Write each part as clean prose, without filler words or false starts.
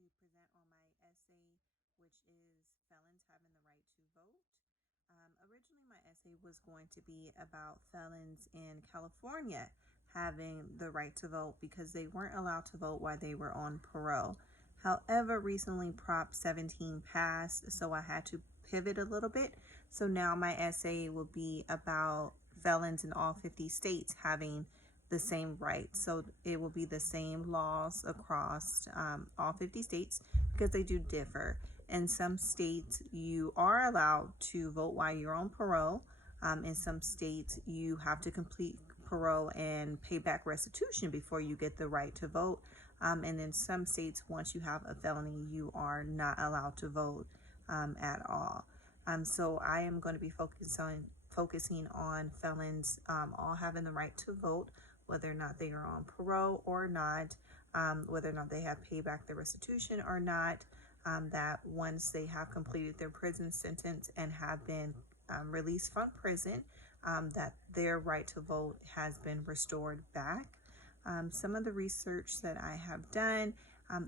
to present on my essay, which is Felons Having the Right to Vote. Originally, my essay was going to be about felons in California having the right to vote because they weren't allowed to vote while they were on parole. However, recently Prop 17 passed, so I had to pivot a little bit. So now my essay will be about felons in all 50 states having the same rights. So it will be the same laws across all 50 states because they do differ. In some states, you are allowed to vote while you're on parole. In some states, you have to complete parole and pay back restitution before you get the right to vote. And in some states, once you have a felony, you are not allowed to vote at all. So I am going to be focusing on felons all having the right to vote, whether or not they are on parole or not, whether or not they have paid back their restitution or not, that once they have completed their prison sentence and have been released from prison, that their right to vote has been restored back. Some of the research that I have done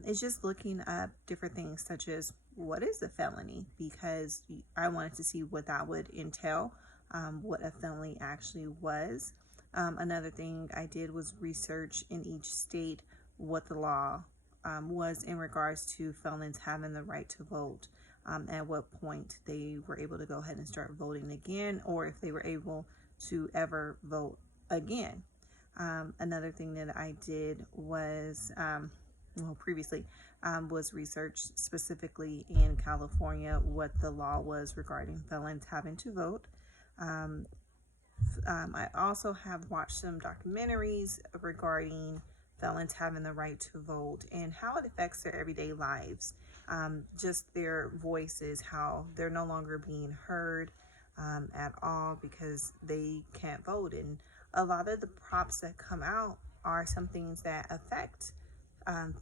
is just looking up different things such as what is a felony, because I wanted to see what that would entail, what a felony actually was. Another thing I did was research in each state what the law was in regards to felons having the right to vote, at what point they were able to go ahead and start voting again, or if they were able to ever vote again. Another thing that I did was, previously, was research specifically in California what the law was regarding felons having to vote. I also have watched some documentaries regarding felons having the right to vote and how it affects their everyday lives. Just their voices, how they're no longer being heard at all because they can't vote. And a lot of the props that come out are some things that affect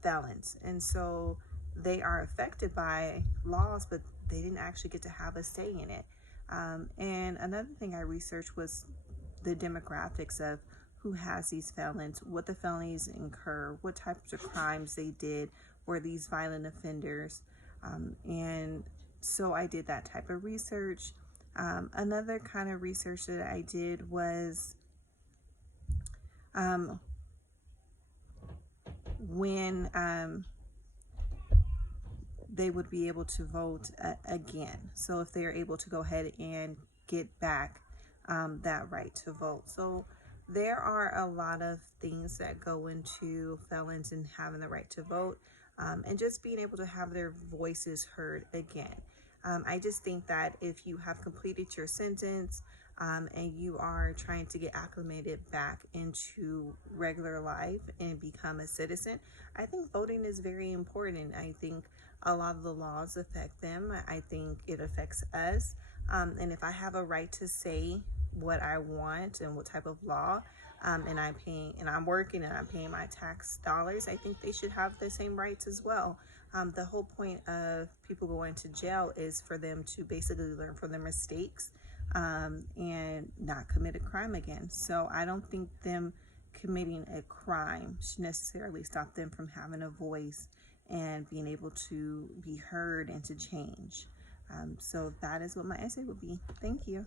felons. And so they are affected by laws, but they didn't actually get to have a say in it. And another thing I researched was the demographics of who has these felons, what the felonies incur, what types of crimes they did, were these violent offenders. And so I did that type of research. Another kind of research that I did was when they would be able to vote again. So if they are able to go ahead and get back that right to vote. So there are a lot of things that go into felons and having the right to vote, and just being able to have their voices heard again. I just think that if you have completed your sentence and you are trying to get acclimated back into regular life and become a citizen, I think voting is very important. I think a lot of the laws affect them. I think it affects us. And if I have a right to say what I want and what type of law, and I'm working and I'm paying my tax dollars, I think they should have the same rights as well. The whole point of people going to jail is for them to basically learn from their mistakes and not commit a crime again. So I don't think them committing a crime should necessarily stop them from having a voice and being able to be heard and to change. So that is what my essay would be. Thank you.